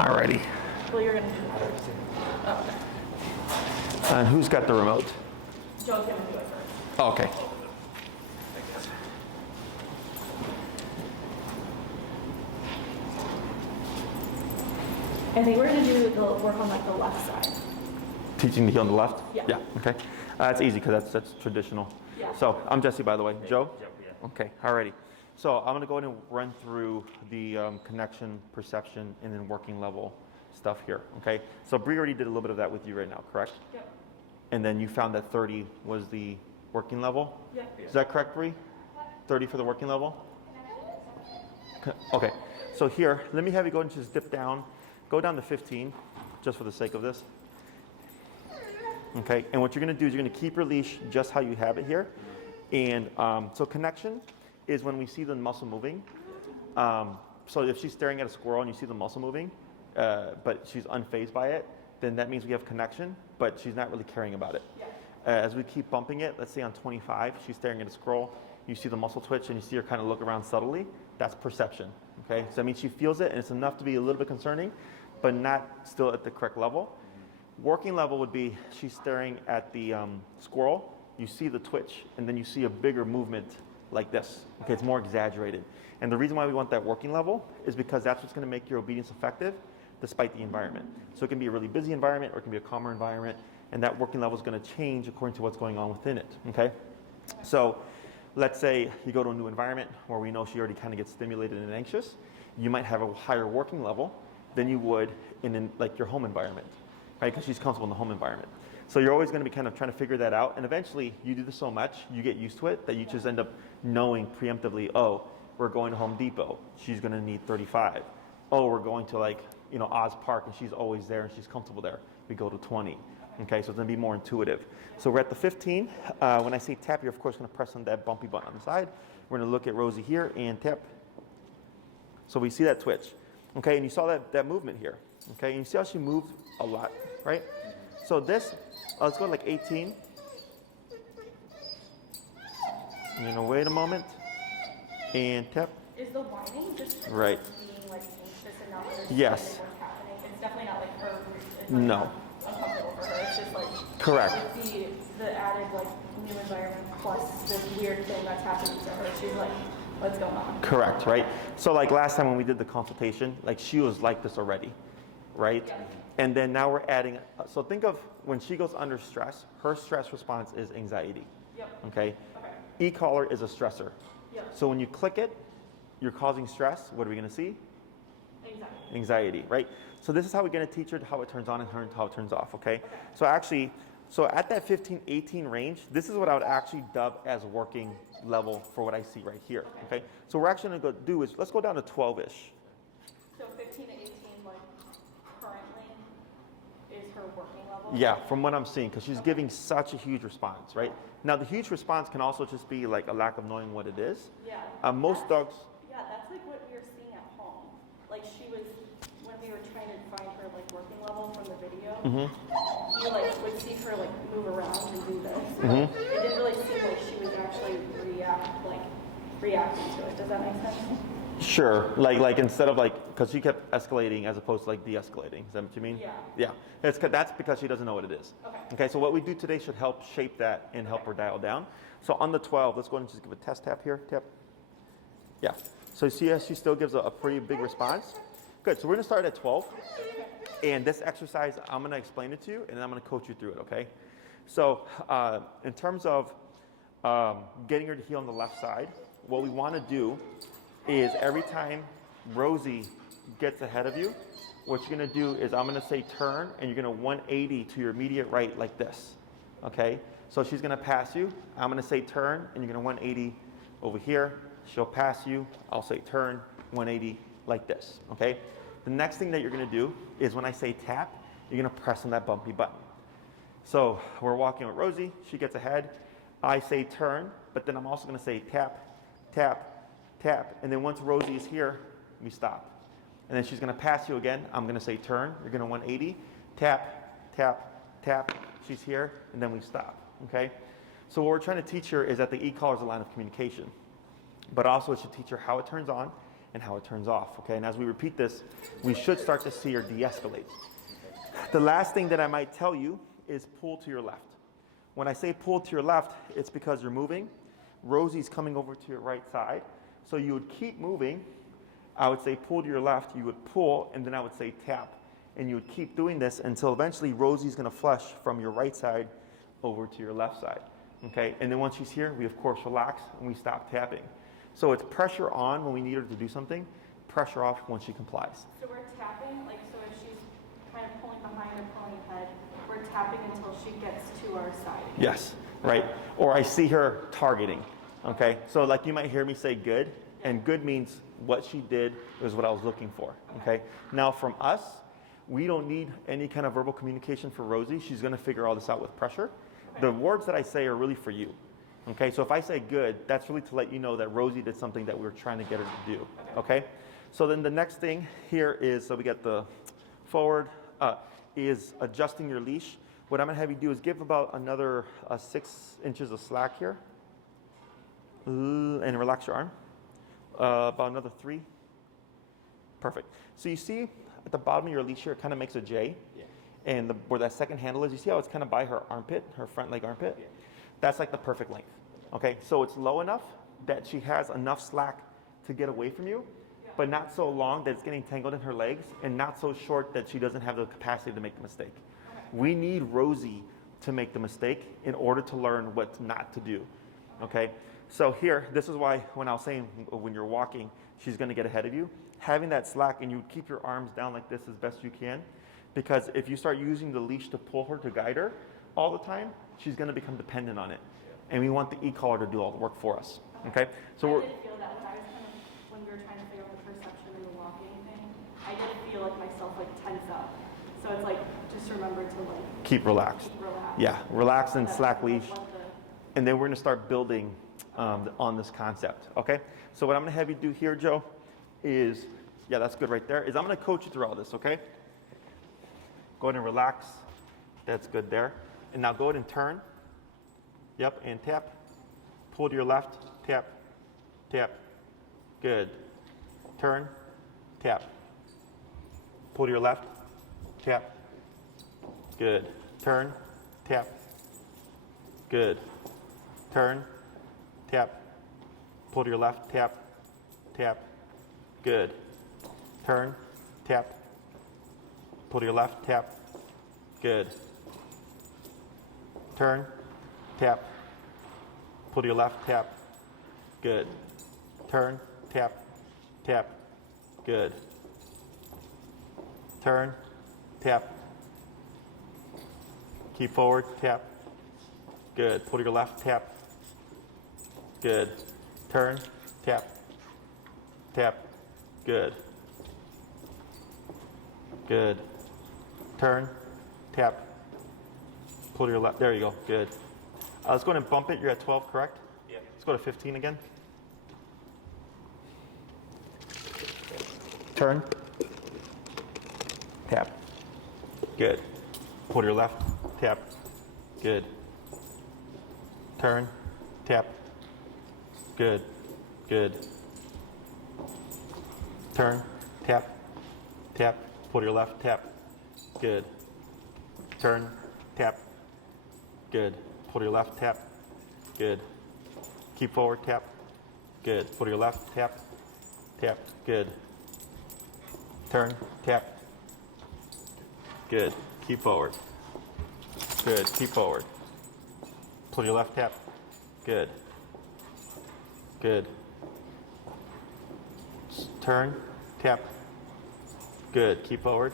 Alrighty. Well, you're going to do that. Oh, okay. And who's got the remote? Joe's going to do it first. Oh, okay. I think we're going to do the work on like the left side. Teaching the heel on the left? Yeah. Yeah, okay. That's easy because that's traditional. Yeah. So I'm Jesse, by the way. Joe? Yep, yeah. Okay, alrighty. So I'm going to go ahead and run through the connection, perception, and then working level stuff here, okay? So Bree already did a little bit of that with you right now, correct? Yep. And then you found that 30 was the working level? Yeah. Is that correct, Bree? 30 for the working level? Okay, so here, let me have you go and just dip down. Go down to 15, just for the sake of this. Okay, and what you're gonna do is you're gonna keep your leash just how you have it here. And so connection is when we see the muscle moving. So if she's staring at a squirrel and you see the muscle moving, but she's unfazed by it, then that means we have connection, but she's not really caring about it. As we keep bumping it, let's say on 25, she's staring at a squirrel, you see the muscle twitch and you see her kind of look around subtly, that's perception, okay? So that means she feels it and it's enough to be a little bit concerning, but not still at the correct level. Working level would be she's staring at the squirrel, you see the twitch, and then you see a bigger movement like this, okay? It's more exaggerated. And the reason why we want that working level is because that's what's gonna make your obedience effective despite the environment. So it can be a really busy environment or it can be a calmer environment, and that working level is going to change according to what's going on within it, okay? So let's say you go to a new environment where we know she already kind of gets stimulated and anxious. You might have a higher working level than you would in like your home environment, right? Because she's comfortable in the home environment. So you're always going to be kind of trying to figure that out, and eventually you do this so much, you get used to it, that you just end up knowing preemptively, oh, we're going to Home Depot, she's going to need 35. Oh, we're going to like, you know, Oz Park and she's always there and she's comfortable there. We go to 20. Okay, so it's gonna be more intuitive. So we're at the 15. When I say tap, you're of course gonna press on that bumpy button on the side. We're gonna look at Rosie here and tap. So we see that twitch. Okay, and you saw that movement here. Okay, and you see how she moved a lot, right? So this, let's go to like 18. You're gonna wait a moment and tap. Is the whining just right? Being like anxious and not understanding yes. what's happening? It's definitely not like her. It's like no. Uncomfortable for her. It's just like correct. The added like new environment plus this weird thing that's happening to her. She's like, what's going on? Correct, right? So like last time when we did the consultation, like she was like this already, right? Yeah. And then now we're adding. So think of when she goes under stress, her stress response is anxiety. Yep. Okay. Okay. E-collar is a stressor. Yep. So when you click it, you're causing stress. What are we going to see? Anxiety. Anxiety, right? So this is how we're going to teach her how it turns on and how it turns off, okay? So actually, so at that 15, 18 range, this is what I would actually dub as working level for what I see right here, okay? So what we're actually going to go do is, let's go down to 12-ish. So 15 to 18, like, currently is her working level? Yeah, from what I'm seeing, because she's giving such a huge response, right? Now, the huge response can also just be like a lack of knowing what it is. Yeah. Most dogs... Yeah, that's like what we were seeing at home. Like she was, when we were trying to find her like working level from the video, you like would see her like move around and do this. It didn't really seem like she was actually reacting to it. Does that make sense? Sure, like instead of like, because she kept escalating as opposed to like de-escalating. Is that what you mean? Yeah. Yeah, that's because she doesn't know what it is. Okay. So what we do today should help shape that and help her dial down. So on the 12, let's go ahead and just give a test tap here, tap. Yeah, so you see how she still gives a pretty big response? Good, so we're gonna start at 12. And this exercise, I'm gonna explain it to you and then I'm gonna coach you through it, okay? So in terms of getting her to heel on the left side, what we wanna do is every time Rosie gets ahead of you, what you're gonna do is I'm gonna say turn and you're gonna 180 to your immediate right like this, okay? So she's gonna pass you, I'm gonna say turn and you're gonna 180 over here, she'll pass you, I'll say turn, 180 like this, okay? The next thing that you're gonna do is when I say tap, you're gonna press on that bumpy button. So we're walking with Rosie, she gets ahead, I say turn, but then I'm also gonna say tap, tap, tap, and then once Rosie is here, we stop. And then she's gonna pass you again, I'm gonna say turn, you're gonna 180, tap, tap, tap, she's here, and then we stop, okay? So what we're trying to teach her is that the e-collar is a line of communication, but also it should teach her how it turns on and how it turns off, okay? And as we repeat this, we should start to see her de-escalate. The last thing that I might tell you is pull to your left. When I say pull to your left, it's because you're moving. Rosie's coming over to your right side. So you would keep moving. I would say pull to your left, you would pull, and then I would say tap. And you would keep doing this until eventually Rosie's gonna flush from your right side over to your left side, okay? And then once she's here, we of course relax and we stop tapping. So it's pressure on when we need her to do something, pressure off when she complies. So we're tapping, like, so if she's kind of pulling behind or pulling ahead, we're tapping until she gets to our side. Yes, right? Or I see her targeting, okay? So like you might hear me say good, and good means what she did is what I was looking for, okay? Now from us, we don't need any kind of verbal communication for Rosie. She's gonna figure all this out with pressure. Okay. The words that I say are really for you, okay? So if I say good, that's really to let you know that Rosie did something that we were trying to get her to do, okay? So then the next thing here is, so we get the forward, is adjusting your leash. What I'm gonna have you do is give about another 6 inches of slack here, and relax your arm. About another 3. Perfect. So you see at the bottom of your leash here, it kind of makes a J. Yeah. And where that second handle is, you see how it's kind of by her armpit, her front leg armpit? Yeah. That's like the perfect length. Okay, so it's low enough that she has enough slack to get away from you, yeah, but not so long that it's getting tangled in her legs, and not so short that she doesn't have the capacity to make the mistake. Okay. We need Rosie to make the mistake in order to learn what not to do. Okay? So here, this is why when I was saying when you're walking, she's gonna get ahead of you. Having that slack, and you keep your arms down like this as best you can, because if you start using the leash to pull her, to guide her all the time, she's gonna become dependent on it. And we want the e-collar to do all the work for us, okay? So I did feel that when I was kind of, when we were trying to figure out the perception and the walking thing, I did feel like myself like tense up. So it's like, just remember to like keep relaxed. Keep relaxed. Yeah, relax and That's slack like leash. And then we're gonna start building on this concept, okay? So what I'm gonna have you do here, Joe, is, yeah, that's good right there, is I'm gonna coach you through all this, okay? Go ahead and relax. That's good there. And now go ahead and turn. Yep, and tap. Pull to your left, tap, tap. Good. Turn, tap. Pull to your left, tap. Good. Turn, tap. Good. Turn, tap. Pull to your left, tap, tap. Good. Turn, tap. Pull to your left, tap. Good. Turn, tap. Pull to your left, tap. Good. Turn, tap, tap. Good. Turn, tap. Keep forward, tap. Good. Pull to your left, tap. Good. Turn, tap, tap. Good. Good. Turn, tap. Pull to your left. There you go. Good. Let's go ahead and bump it. You're at 12, correct? Yeah. Let's go to 15 again. Turn. Tap. Good. Pull to your left. Tap. Good. Turn. Tap. Good. Good. Turn. Tap. Tap. Pull to your left. Tap. Good. Turn. Tap. Good. Pull to your left. Tap. Good. Keep forward. Tap. Good. Pull to your left. Tap. Tap. Good. Turn. Tap. Good. Keep forward. Good. Keep forward. Pull to your left. Tap. Good. Good. Turn. Tap. Good. Keep forward.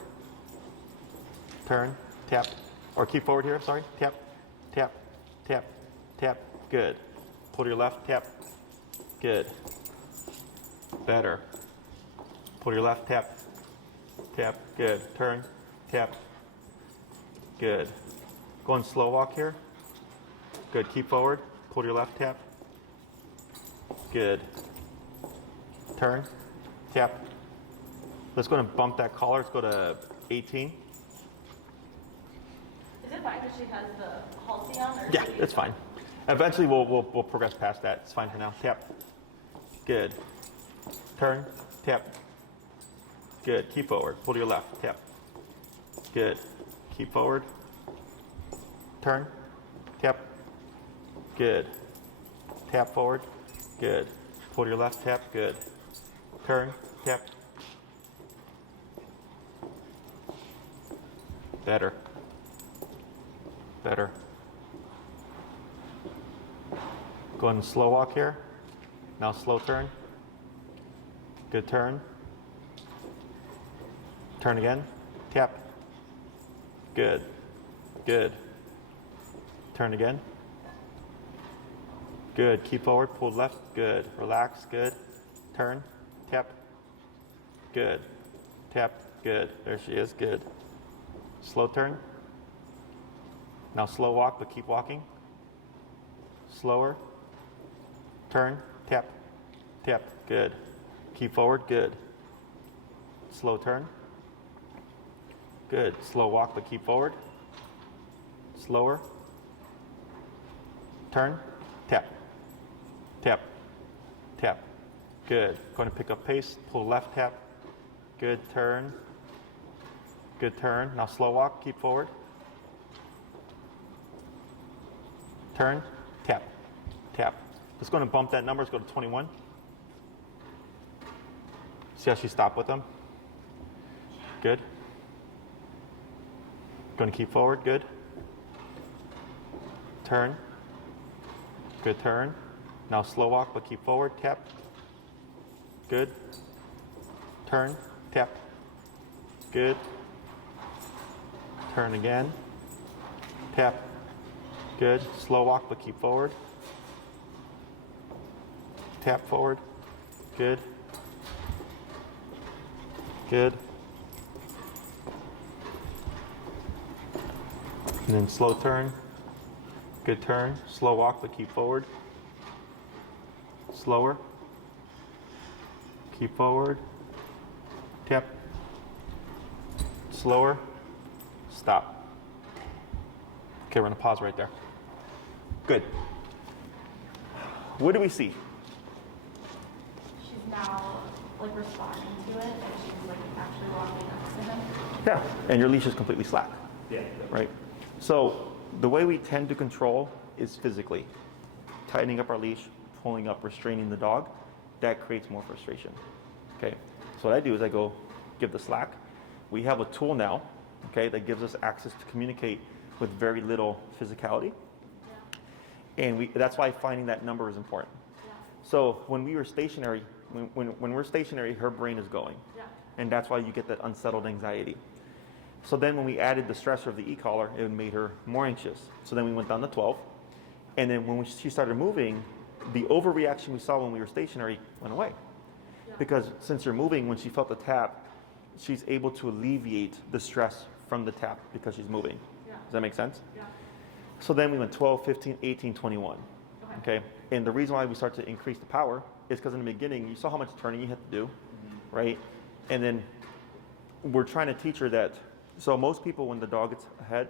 Turn. Tap. Or keep forward here. Sorry. Tap. Tap. Tap. Tap. Good. Pull to your left. Tap. Good. Better. Pull to your left. Tap. Tap. Good. Turn. Tap. Good. Go on slow walk here. Good. Keep forward. Pull to your left. Tap. Good. Turn. Tap. Let's go and bump that collar. Let's go to 18. Is it fine because she has the halsey on? Or Yeah, it's fine. Eventually we'll progress past that. It's fine for now. Tap. Good. Turn. tap. Good, keep forward, pull to your left, tap. Good, keep forward. Turn, tap. Good. Tap forward, good. Pull to your left, tap, good. Turn, tap. Better. Better. Go ahead and slow walk here. Now slow turn. Good turn. Turn again. Tap. Good. Good. Turn again. Good. Keep forward. Pull left. Good. Relax. Good. Turn. Tap. Good. Tap. Good. There she is. Good. Slow turn. Now slow walk, but keep walking. Slower. Turn. Tap. Tap. Good. Keep forward. Good. Slow turn. Good. Slow walk, but keep forward. Slower. Turn. Tap. Tap. Tap. Good. Going to pick up pace. Pull left, tap. Good. Turn. Good turn. Now slow walk. Keep forward. Turn. Tap. Tap. Just going to bump that number. Let's go to 21. See how she stopped with them? Good. Going to keep forward. Good. Turn. Good turn. Now slow walk, but keep forward. Tap. Good. Turn. Tap. Good. Turn again. Tap. Good. Slow walk, but keep forward. Tap forward. Good. Good. And then slow turn. Good turn. Slow walk, but keep forward. Slower. Keep forward. Tap. Slower. Stop. Okay, we're gonna pause right there. Good. What do we see? She's now like responding to it, and she's like actually walking next to him. Yeah, and your leash is completely slack. Yeah. Right? So the way we tend to control is physically. Tightening up our leash, pulling up, restraining the dog, that creates more frustration. Okay, so what I do is I go give the slack. We have a tool now, okay, that gives us access to communicate with very little physicality. Yeah. And that's why finding that number is important. Yeah. So when we were stationary, when we're stationary, her brain is going. Yeah. And that's why you get that unsettled anxiety. So then when we added the stressor of the e-collar, it made her more anxious. So then we went down to 12. And then when she started moving, the overreaction we saw when we were stationary went away. Yeah. Because since you're moving, when she felt the tap, she's able to alleviate the stress from the tap because she's moving. Yeah. Does that make sense? Yeah. So then we went 12, 15, 18, 21. Okay. And the reason why we start to increase the power is because in the beginning, you saw how much turning you had to do, right? And then we're trying to teach her that. So most people, when the dog gets ahead,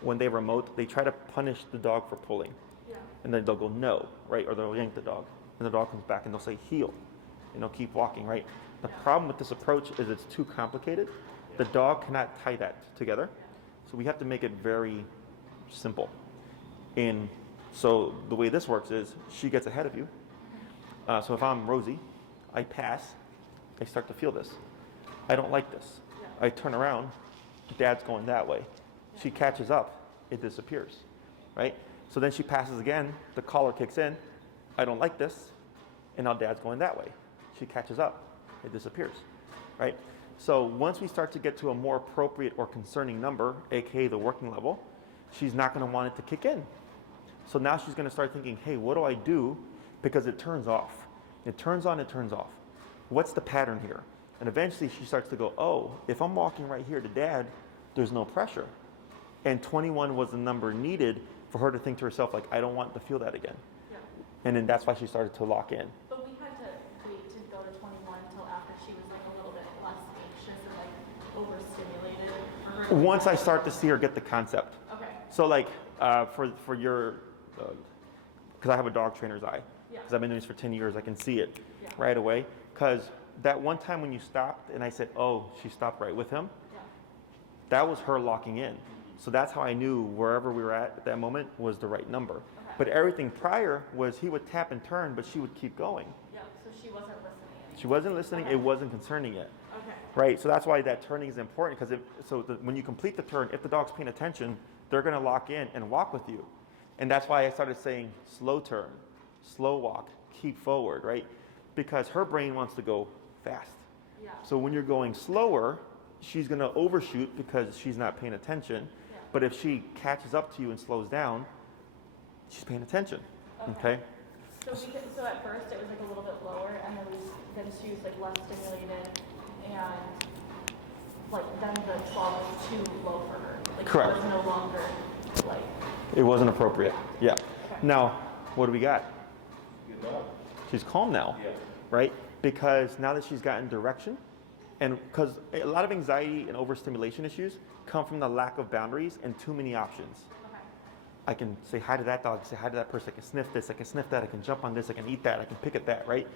when they remote, they try to punish the dog for pulling. Yeah. And then they'll go no, right? Or they'll yank the dog. And the dog comes back and they'll say heel. And they'll keep walking, right? The problem with this approach is it's too complicated. The dog cannot tie that together. So we have to make it very simple. And so the way this works is she gets ahead of you. So if I'm Rosie, I pass, I start to feel this. I don't like this. I turn around, dad's going that way. She catches up, it disappears, right? So then she passes again, the collar kicks in, I don't like this, and now dad's going that way. She catches up, it disappears, right? So once we start to get to a more appropriate or concerning number, aka the working level, she's not gonna want it to kick in. So now she's gonna start thinking, hey, what do I do? Because it turns off. It turns on, it turns off. What's the pattern here? And eventually she starts to go, oh, if I'm walking right here to dad, there's no pressure. And 21 was the number needed for her to think to herself, like, I don't want to feel that again. Yeah. And then that's why she started to lock in. But we had to wait to go to 21 until after she was like a little bit less anxious and like overstimulated for her. Once I start to see her get the concept. Okay. So like for your, because I have a dog trainer's eye. Yeah. Because I've been doing this for 10 years, I can see it Yeah. right away. Because that one time when you stopped and I said, oh, she stopped right with him, Yeah. that was her locking in. So that's how I knew wherever we were at that moment was the right number. Okay. But everything prior was he would tap and turn, but she would keep going. Yeah. So she wasn't listening anymore. She wasn't listening. Okay. It wasn't concerning yet. Okay. Right? So that's why that turning is important because when you complete the turn, if the dog's paying attention, they're going to lock in and walk with you. And that's why I started saying slow turn, slow walk, keep forward, right? Because her brain wants to go fast. Yeah. So when you're going slower, she's going to overshoot because she's not paying attention. Yeah. But if she catches up to you and slows down, she's paying attention. Okay? So at first it was like a little bit lower, and then she was like less stimulated, and like then the 12 was too low for her. Like Correct. She was no longer like. It wasn't appropriate. Yeah. Okay. Now, what do we got? Good dog. She's calm now, Yeah. right? Because now that she's gotten direction, and because a lot of anxiety and overstimulation issues come from the lack of boundaries and too many options. Okay. I can say hi to that dog, say hi to that person, I can sniff this, I can sniff that, I can jump on this, I can eat that, I can pick at that, right?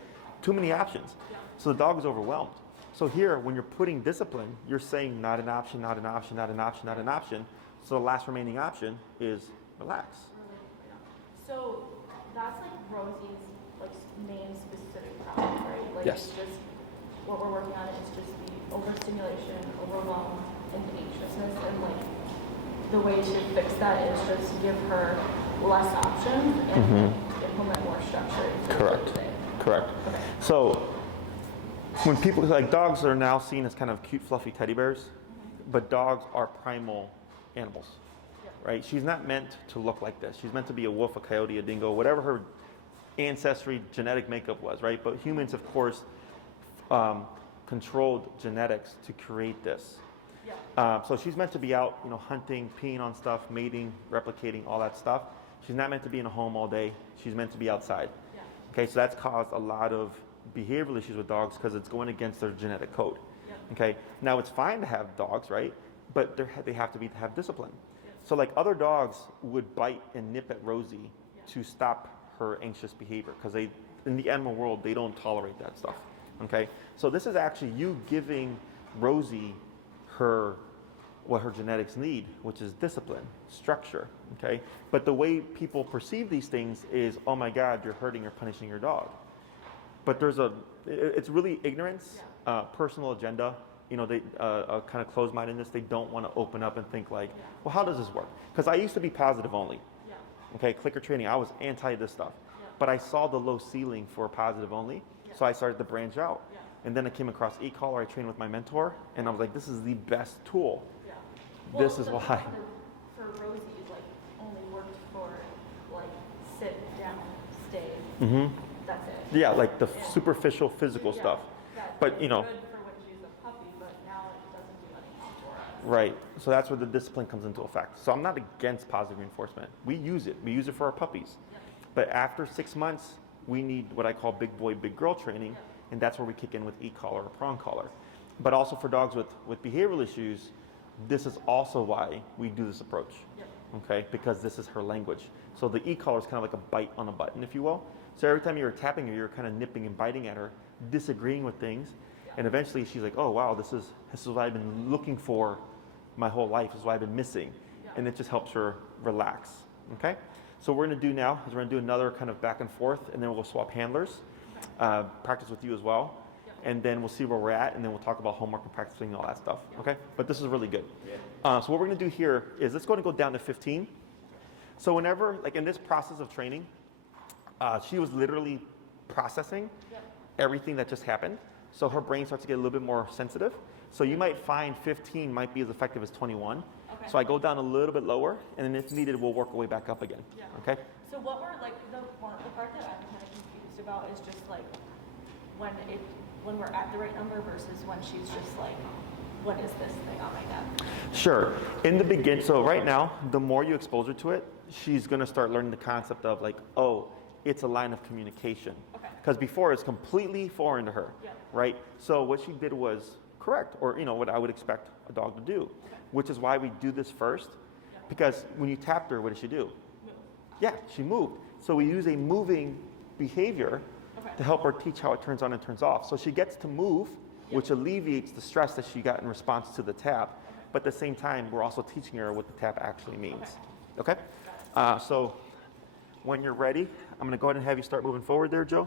Too many options. Yeah. So the dog is overwhelmed. So here, when you're putting discipline, you're saying not an option, not an option, not an option, not an option. So the last remaining option is relax. So that's like Rosie's like main specific problem, right? Like Yes. it's just what we're working on is just the overstimulation, overwhelm, and anxiousness, and like the way to fix that is just give her less options and implement more structure. into Correct. the day. Correct. Okay. So when people, like dogs are now seen as kind of cute, fluffy teddy bears, but dogs are primal animals, right? She's not meant to look like this. She's meant to be a wolf, a coyote, a dingo, whatever her ancestry genetic makeup was, right? But humans, of course, controlled genetics to create this. Yeah. So she's meant to be out, hunting, peeing on stuff, mating, replicating, all that stuff. She's not meant to be in a home all day. She's meant to be outside. Yeah. Okay, so that's caused a lot of behavioral issues with dogs because it's going against their genetic code. Yeah. Okay, now it's fine to have dogs, right? But they have to have discipline. Yes. So like other dogs would bite and nip at Rosie to stop her anxious behavior because in the animal world, they don't tolerate that stuff. Okay, so this is actually you giving Rosie what her genetics need, which is discipline, structure. Okay, but the way people perceive these things is, oh my God, you're hurting or punishing your dog. But it's really ignorance, personal agenda. They kind of closed-mindedness. They don't want to open up and think like, well, how does this work? Because I used to be positive only. Yeah. Okay, clicker training. I was anti this stuff, Yeah. but I saw the low ceiling for positive only, so I started to branch out. Yeah. And then I came across e-collar. I trained with my mentor, and I was like, this is the best tool. Yeah. This is the why. one for Rosie, like only worked for like sit down, stay. Mm-hmm. That's it. Yeah, like the superficial physical Yeah. stuff. That's But, good for when she's a puppy, but now it doesn't do anything for us. Right. So that's where the discipline comes into effect. So I'm not against positive reinforcement. We use it. We use it for our puppies. Yeah. But after 6 months, we need what I call big boy, big girl training, and that's where we kick in with e-collar or prong collar. But also for dogs with behavioral issues, this is also why we do this approach. Yeah. Okay, because this is her language. So the e-collar is kind of like a bite on a button, if you will. So every time you were tapping her, you're kind of nipping and biting at her, disagreeing with things, and eventually she's like, oh wow, this is what I've been looking for my whole life. This is what I've been missing, and it just helps her relax. Okay, so what we're going to do now is we're going to do another kind of back and forth, and then we'll swap handlers, practice with you as well, and then we'll see where we're at, and then we'll talk about homework and practicing and all that stuff. Okay, but this is really good. So what we're going to do here is let's go down to 15. So whenever, like in this process of training, she was literally processing everything that just happened. So her brain starts to get a little bit more sensitive. So you might find 15 might be as effective as 21. Okay. So I go down a little bit lower, and then if needed, we'll work our way back up again. Yeah. Okay? So what we're like the part that I'm kind of confused about is just like when we're at the right number versus when she's just like, what is this thing on my neck? Sure. In the beginning, so right now, the more you expose her to it, she's going to start learning the concept of like, oh, it's a line of communication. Okay. Because before it's completely foreign to her, Yeah. right? So what she did was correct, or what I would expect a dog to do, which is why we do this first. Because when you tapped her, what did she do? Move. Yeah, she moved. So we use a moving behavior to help her teach how it turns on and turns off. So she gets to move, which alleviates the stress that she got in response to the tap. But at the same time, we're also teaching her what the tap actually means. Okay? So when you're ready, I'm going to go ahead and have you start moving forward there, Joe.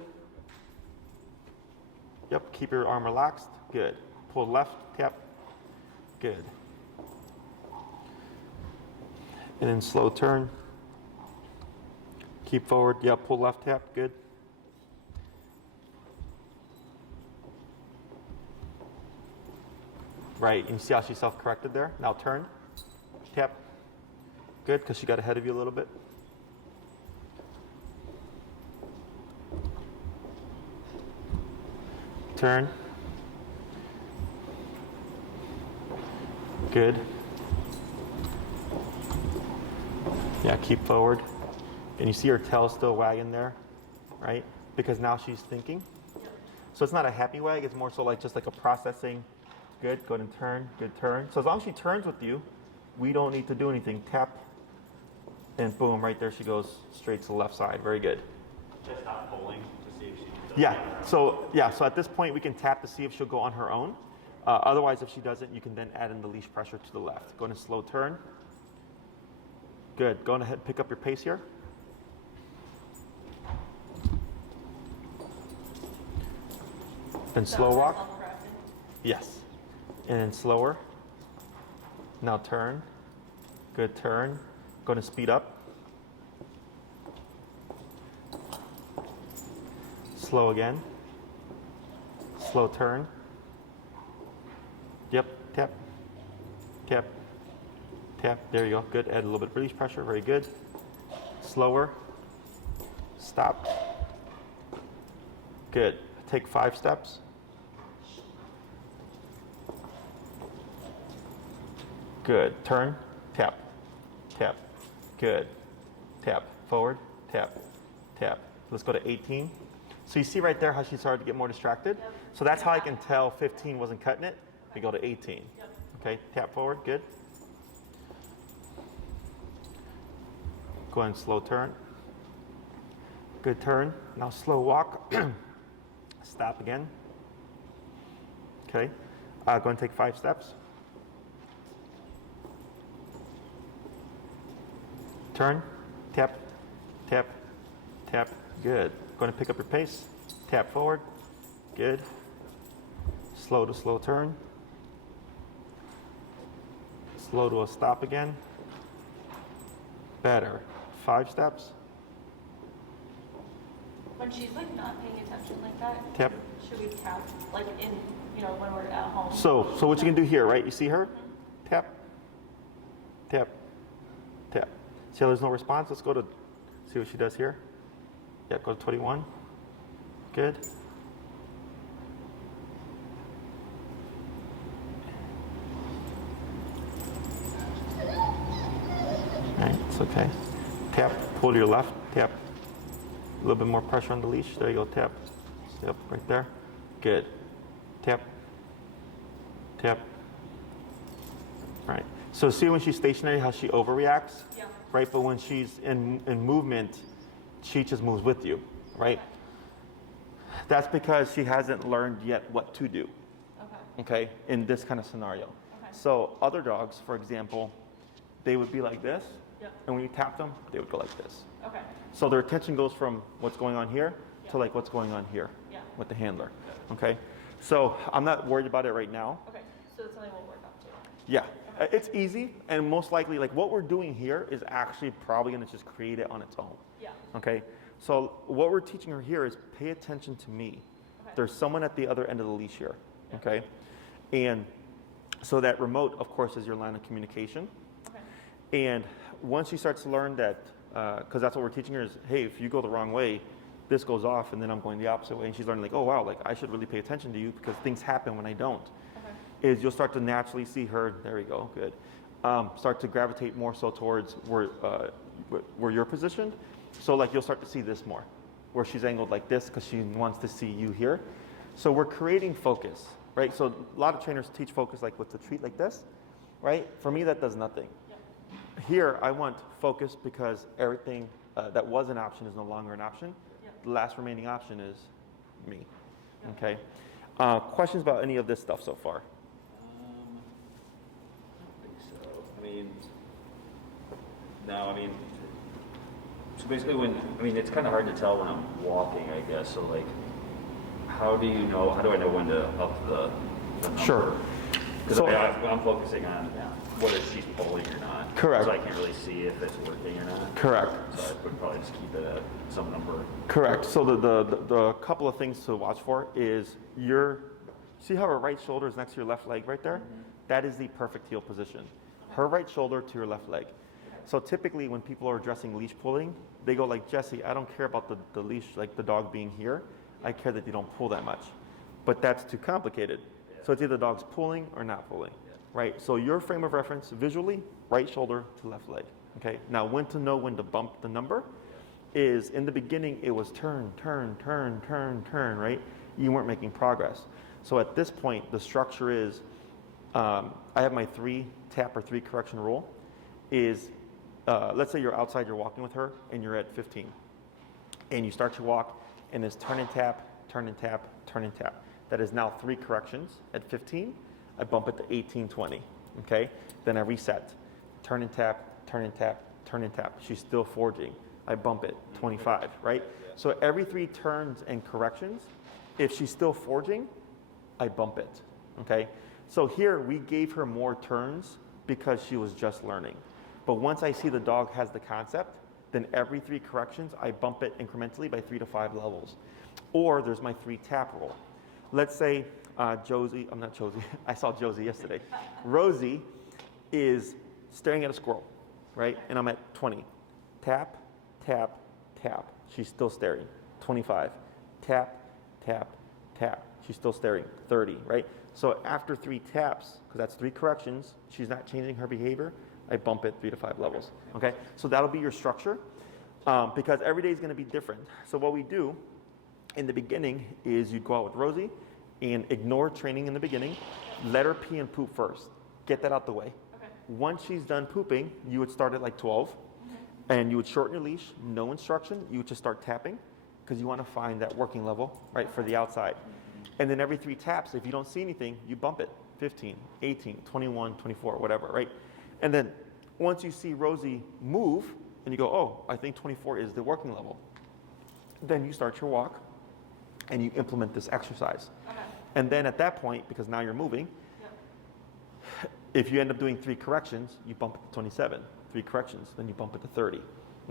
Yep, keep your arm relaxed. Good. Pull left, tap. Good. And then slow turn. Keep forward. Yep, pull left, tap. Good. Right, and you see how she self-corrected there? Now turn, tap. Good, because she got ahead of you a little bit. Turn. Good. Yeah, keep forward. And you see her tail still wagging there, right? Because now she's thinking. So it's not a happy wag, it's more so like just like a processing. Good, go ahead and turn, good turn. So as long as she turns with you, we don't need to do anything. Tap, and boom, right there she goes straight to the left side. Very good. Just stop pulling to see if she does. Yeah, so at this point we can tap to see if she'll go on her own. Otherwise, if she doesn't, you can then add in the leash pressure to the left. Go ahead and slow turn. Good, go ahead and pick up your pace here. Then slow walk. Yes. And then slower. Now turn. Good turn. Going to speed up. Slow again. Slow turn. Yep. Tap. Tap. Tap. There you go. Good. Add a little bit of release pressure. Very good. Slower. Stop. Good. Take 5 steps. Good. Turn. Tap. Tap. Good. Tap. Forward. Tap. Tap. Let's go to 18. So you see right there how she started to get more distracted? Yep. So that's how I can tell 15 wasn't cutting it. We go to 18. Yep. Okay. Tap forward. Good. Go ahead and slow turn. Good turn. Now slow walk. Stop again. Okay. Go ahead and take 5 steps. Turn, tap, tap, tap. Good. Going to pick up your pace. Tap forward. Good. Slow to slow turn. Slow to a stop again. Better. 5 steps. When she's like not paying attention like that, Tap. should we tap like in, when we're at home? So what you can do here, right? You see her? Tap, tap, tap. See how there's no response? Let's go to see what she does here. Yeah, go to 21. Good. All right, it's okay. Tap, pull to your left, tap. A little bit more pressure on the leash. There you go, tap. Stay up right there. Good. Tap, tap. All right. So see when she's stationary how she overreacts? Yeah. Right, but when she's in movement, she just moves with you, right? That's because she hasn't learned yet what to do, okay, in this kind of scenario. Okay. So other dogs, for example, they would be like this, Yep. and when you tap them, they would go like this. Okay. So their attention goes from what's going on here to like what's going on here Yeah. with the handler, okay? So I'm not worried about it right now. Okay. So it's something we'll work up to. Yeah, it's easy, and most likely, like what we're doing here is actually probably going to just create it on its own. Yeah. Okay, so what we're teaching her here is pay attention to me. Okay. There's someone at the other end of the leash here. Okay, and so that remote, of course, is your line of communication. Okay. And once she starts to learn that, because that's what we're teaching her is, hey, if you go the wrong way, this goes off, and then I'm going the opposite way. And she's learning like, oh wow, like I should really pay attention to you because things happen when I don't. Is you'll start to naturally see her, there we go, good, start to gravitate more so towards where you're positioned. So like you'll start to see this more, where she's angled like this because she wants to see you here. So we're creating focus, right? So a lot of trainers teach focus like with the treat like this, right? For me, that does nothing. Yep. Here, I want focus because everything that was an option is no longer an option. Yep. The last remaining option is me. Okay. Questions about any of this stuff so far? I think so. I mean, no, I mean, so basically it's kind of hard to tell when I'm walking, I guess. So like, how do I know when to up the number? Sure. Because So, I'm focusing on whether she's pulling or not. Correct. So I can't really see if it's working or not. correct. So I would probably just keep it at some number. Correct. So the couple of things to watch for is see how her right shoulder is next to your left leg right there? That is the perfect heel position. Her right shoulder to your left leg. So typically when people are addressing leash pulling, they go like, Jesse, I don't care about the leash, like the dog being here. I care that they don't pull that much. But that's too complicated. So it's either the dog's pulling or not pulling, right? So your frame of reference visually, right shoulder to left leg, okay? Now when to know when to bump the number is in the beginning it was turn, turn, turn, turn, turn, right? You weren't making progress. So at this point, the structure is, I have my 3 tap or 3 correction rule is, let's say you're outside, you're walking with her and you're at 15 and you start your walk and it's turn and tap, turn and tap, turn and tap. That is now 3 corrections. At 15, I bump it to 18, 20, okay? Then I reset, turn and tap, turn and tap, turn and tap. She's still forging. I bump it, 25, right? So every 3 turns and corrections, if she's still forging, I bump it, okay? So here we gave her more turns because she was just learning. But once I see the dog has the concept, then every 3 corrections, I bump it incrementally by 3 to 5 levels. Or there's my 3 tap rule. Let's say Josie, I'm not Josie, I saw Josie yesterday. Rosie is staring at a squirrel, right? And I'm at 20. Tap, tap, tap. She's still staring. 25. Tap, tap, tap. She's still staring. 30, right? So after 3 taps, because that's 3 corrections, she's not changing her behavior, I bump it 3 to 5 levels, okay? So that'll be your structure because every day is going to be different. So what we do in the beginning is you go out with Rosie and ignore training in the beginning, let her pee and poop first, get that out the way. Okay. Once she's done pooping, you would start at like 12 and you would shorten your leash, no instruction, you would just start tapping because you want to find that working level, right, for the outside. And then every 3 taps, if you don't see anything, you bump it, 15, 18, 21, 24, whatever, right? And then once you see Rosie move and you go, oh, I think 24 is the working level, then you start your walk and you implement this exercise. Okay. And then at that point, because now you're moving, if you end up doing 3 corrections, you bump it to 27. 3 corrections, then you bump it to 30,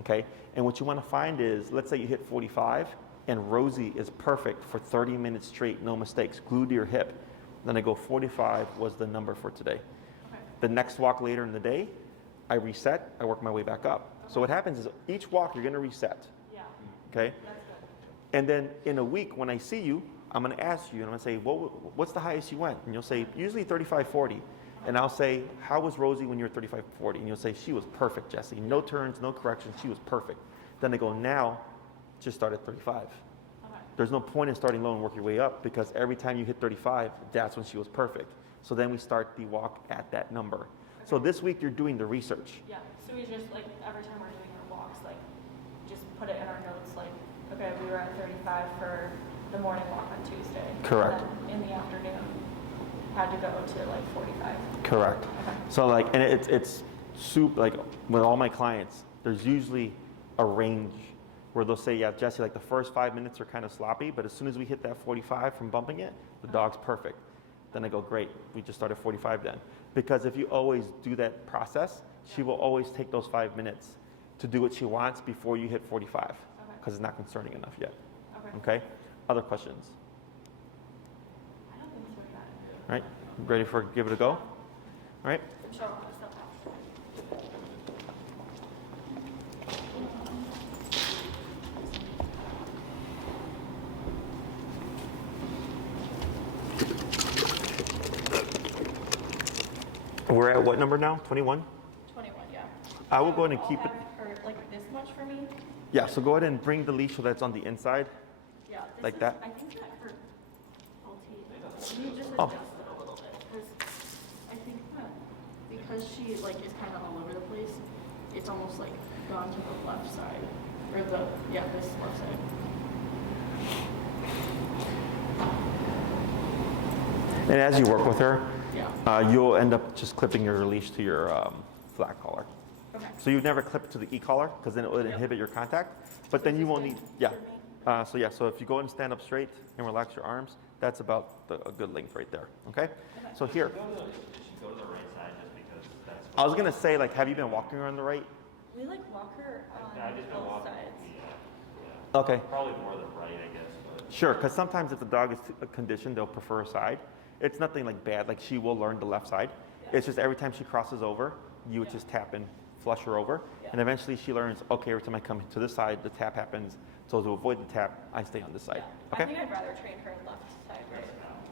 okay? And what you want to find is, let's say you hit 45 and Rosie is perfect for 30 minutes straight, no mistakes, glued to your hip. Then I go 45 was the number for today. Okay. The next walk later in the day, I reset, I work my way back up. So what happens is each walk you're going to reset, Yeah. okay? That's good. And then in a week when I see you, I'm going to ask you and I'm going to say, what's the highest you went? And you'll say, usually 35, 40. And I'll say, how was Rosie when you were 35, 40? And you'll say, she was perfect, Jesse. No turns, no corrections, she was perfect. Then I go, now, just start at 35. Okay. There's no point in starting low and work your way up because every time you hit 35, that's when she was perfect. So then we start the walk at that number. So this week you're doing the research. Yeah. So we just like every time we're doing our walks, like just put it in our notes, like, okay, we were at 35 for the morning walk on Tuesday. Correct. And then in the afternoon, had to go to like 45. Correct. Okay. So like, and it's soup, like with all my clients, there's usually a range where they'll say, yeah, Jesse, like the first 5 minutes are kind of sloppy, but as soon as we hit that 45 from bumping it, the dog's perfect. Then I go, great, we just start at 45 then. Because if you always do that process, she will always take those 5 minutes to do what she wants before you hit 45, because it's not concerning enough yet. Okay. Okay? Other questions? I don't think so yet. All right, ready for give it a go? All right. I'm sure I'll step off. We're at what number now? 21? 21, yeah. I will go ahead and keep it. Have her like this much for me? Yeah, so go ahead and bring the leash so that's on the inside. Yeah. This Like is, that? I think that her LT. Can you just Oh. adjust it a little bit? Because I think that because she like is kind of all over the place, it's almost like gone to the left side or this left side. And as you work with her, Yeah. you'll end up just clipping your leash to your flat collar. Okay. So you never clip it to the e-collar because then it would inhibit your contact. But then you won't need, yeah. So if you go and stand up straight and relax your arms, that's about a good length right there. Okay. So here. Should she go to the right side just because that's? I was gonna say, like, have you been walking her on the right? We like walk her on I've just been both walking. sides. Yeah. Okay. Probably more the right, I guess. But Sure, because sometimes if the dog is conditioned, they'll prefer a side. It's nothing like bad, like she will learn the left side. It's just every time she crosses over, you would just tap and flush her over. And eventually she learns, okay, every time I come to this side, the tap happens. So to avoid the tap, I stay on this side. Yeah. Okay? I think I'd rather train her left side, right?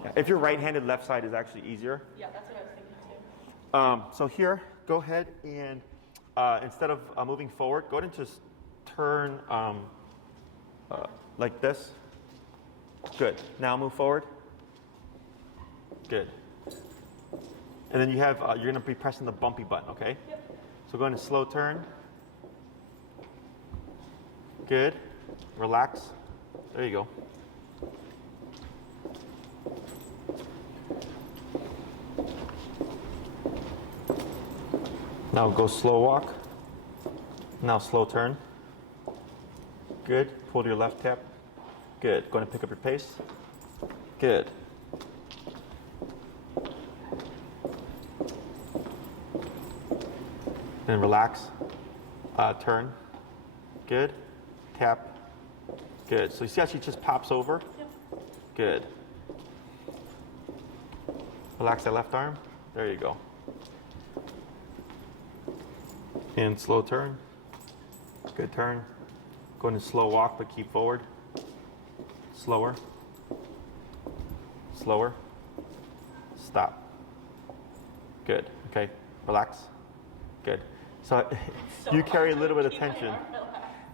Yeah. If you're right-handed, left side is actually easier. Yeah, that's what I was thinking too. So here, go ahead and instead of moving forward, go ahead and just turn like this. Good. Now move forward. Good. And then you have, you're going to be pressing the bumpy button, okay? Yep. So go into slow turn. Good. Relax. There you go. Now go slow walk. Now slow turn. Good. Pull to your left tap. Good. Go ahead and pick up your pace. Good. Then relax. Turn. Good. Tap. Good. So you see how she just pops over? Yep. Good. Relax that left arm. There you go. And slow turn. Good turn. Go into slow walk, but keep forward. Slower. Slower. Stop. Good. Okay. Relax. Good. So you carry a little bit of tension.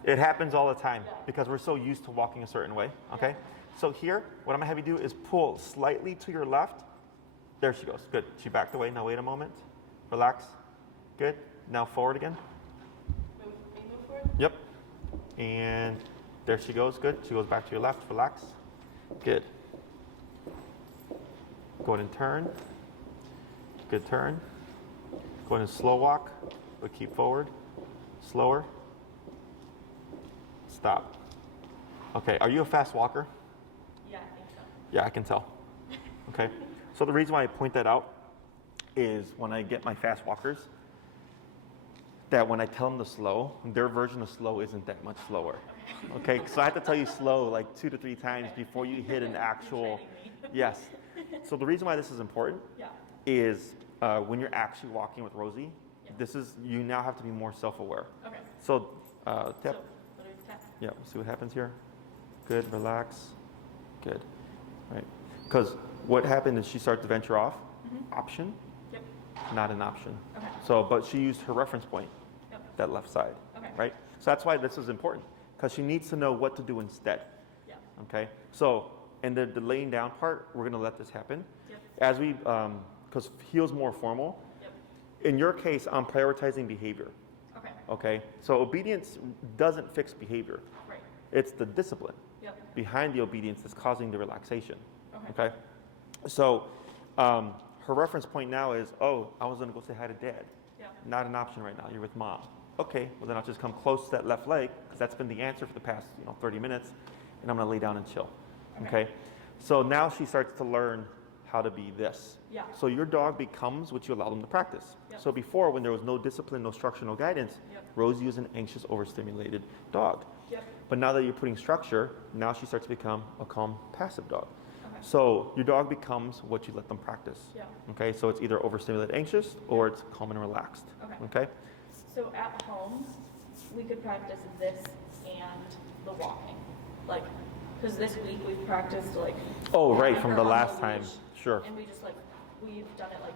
It happens all the time because we're so used to walking a certain way. Okay. So here, what I'm gonna have you do is pull slightly to your left. There she goes. Good. She backed away. Now wait a moment. Relax. Good. Now forward again. Move forward. Yep. And there she goes. Good. She goes back to your left. Relax. Good. Go ahead and turn. Good turn. Go ahead and slow walk, but keep forward. Slower. Stop. Okay. Are you a fast walker? Yeah, I think so. Yeah, I can tell. Okay. So the reason why I point that out is when I get my fast walkers, that when I tell them to slow, their version of slow isn't that much slower. Okay, so I have to tell you slow like 2 to 3 times before you hit an actual, yes. So the reason why this is important is when you're actually walking with Rosie, this is, you now have to be more self-aware. Okay. So tap, So, what do we tap? yeah, see what happens here? Good, relax, good, right? Because what happened is she started to venture off, option, Yep. not an option. Okay. So, but she used her reference point, Yep. that left side, Okay. right? So that's why this is important, because she needs to know what to do instead, Yeah. okay? So, and the laying down part, we're gonna let this happen. Yep. As we, because heel's more formal. Yep. In your case, I'm prioritizing behavior, Okay. okay? So obedience doesn't fix behavior. Right. It's the discipline Yep. behind the obedience that's causing the relaxation, Okay. okay? So her reference point now is, oh, I was gonna go say hi to dad. Yeah. Not an option right now, you're with mom. Okay, well then I'll just come close to that left leg, because that's been the answer for the past 30 minutes, and I'm gonna lay down and chill, okay? So now she starts to learn how to be this. Yeah. So your dog becomes what you allow them to practice. Yep. So before, when there was no discipline, no structure, no guidance, Yep. Rosie was an anxious, overstimulated dog. Yep. But now that you're putting structure, now she starts to become a calm, passive dog. Okay. So your dog becomes what you let them practice. Yeah. Okay, so it's either overstimulated, anxious, or it's calm and relaxed. Okay. Okay. So at home, we could practice this and the walking, like, because this week we've practiced like. Oh, right, having from her the on last time. leash, Sure. And we just like, we've done it like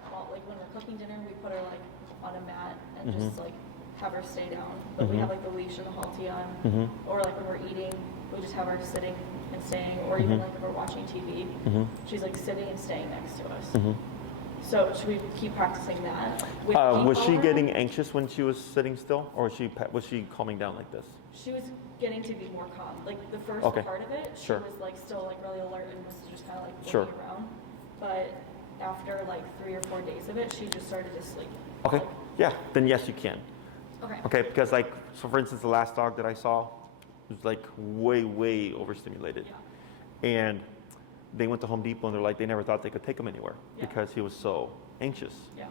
when we're cooking dinner, we put her like on a mat and Mm-hmm. just like have her stay down. But we have like the leash and the halty on, or like when we're eating, we just have her sitting and staying, or even like if we're watching TV, she's like sitting and staying next to us. So should we keep practicing that? with Was she people? getting anxious when she was sitting still, or was she calming down like this? She was getting to be more calm. Like the first Okay. part of it, she Sure. was like still like really alert and was just kind of like looking Sure. around. But after like 3 or 4 days of it, she just started to sleep. Okay. Like, Yeah. Then yes, you can. okay. Okay. Because like, so for instance, the last dog that I saw was like way overstimulated, and they went to Home Depot and they're like, they never thought they could take him anywhere because he was so anxious. Yeah.